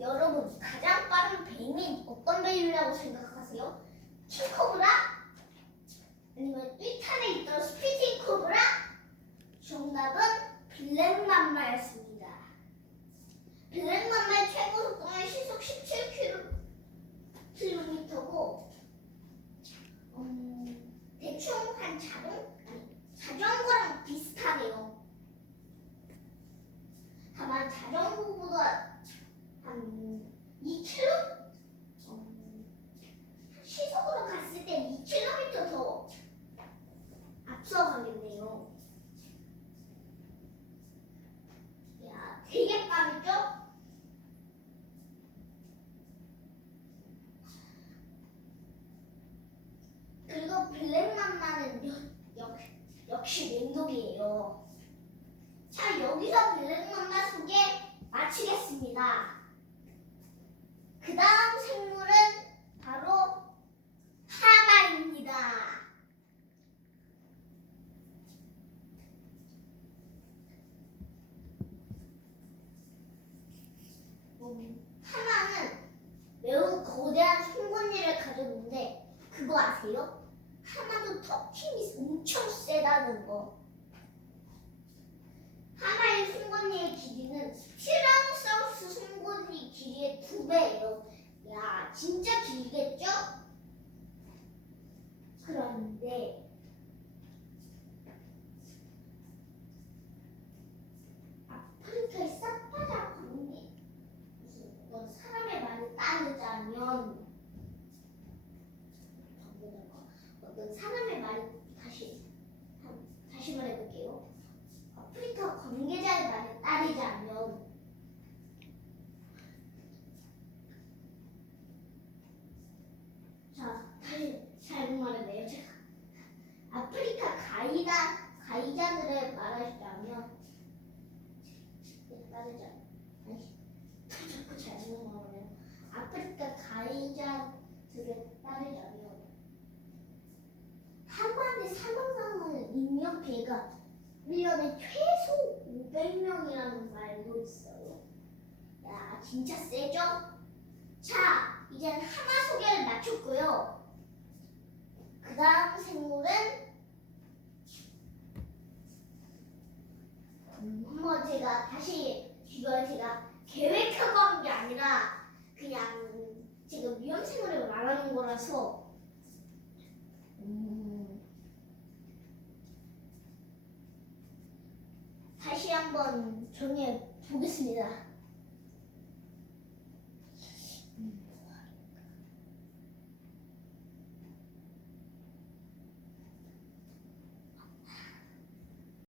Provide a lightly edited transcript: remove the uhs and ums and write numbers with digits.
여러분 가장 빠른 뱀이 어떤 뱀이라고 생각하세요? 킹코브라? 아니면 1탄에 있던 스피팅 코브라? 정답은 블랙맘마였습니다. 블랙맘마의 최고 속도는 시속 17km고 대충 한 자전거랑 비슷하네요. 다만 자전거보다 한 2km? 시속으로 갔을 때 2km 더 앞서가겠네요. 야, 되게 빠르죠? 그리고 블랙맘마는 역시 맹독이에요. 자, 여기서 블랙맘마 소개 마치겠습니다. 그 다음 생물은 바로 하마입니다. 하마는 매우 거대한 송곳니를 가졌는데 그거 아세요? 하마도 턱 힘이 엄청 세다는 거. 하마의 송곳니의 길이는 티라노사우루스 송곳니 길이의 2배예요. 야, 진짜 길겠죠? 그런데 아프리카의 사파라 광해 어떤 사람의 말을 따르자면 어떤 사람의 말을 다시 말해볼게요. 아프리카 관계자의 말을 따르자면 자, 다시 잘못 말했네요. 제가 아프리카 가이자들의 말하자면 따르자면 자꾸 잘못 말하네요. 아프리카 가이자들의 따르자면 하마의 사망당하는 인명피해가 1년에 최소 500명이라는 말도 있어요. 야, 진짜 세죠? 자, 이제는 하마 소개를 마쳤고요. 그 다음 생물은 한번 이걸 제가 계획하고 한 게 아니라 그냥 지금 위험생물을 말하는 거라서 다시 한번 정해 보겠습니다.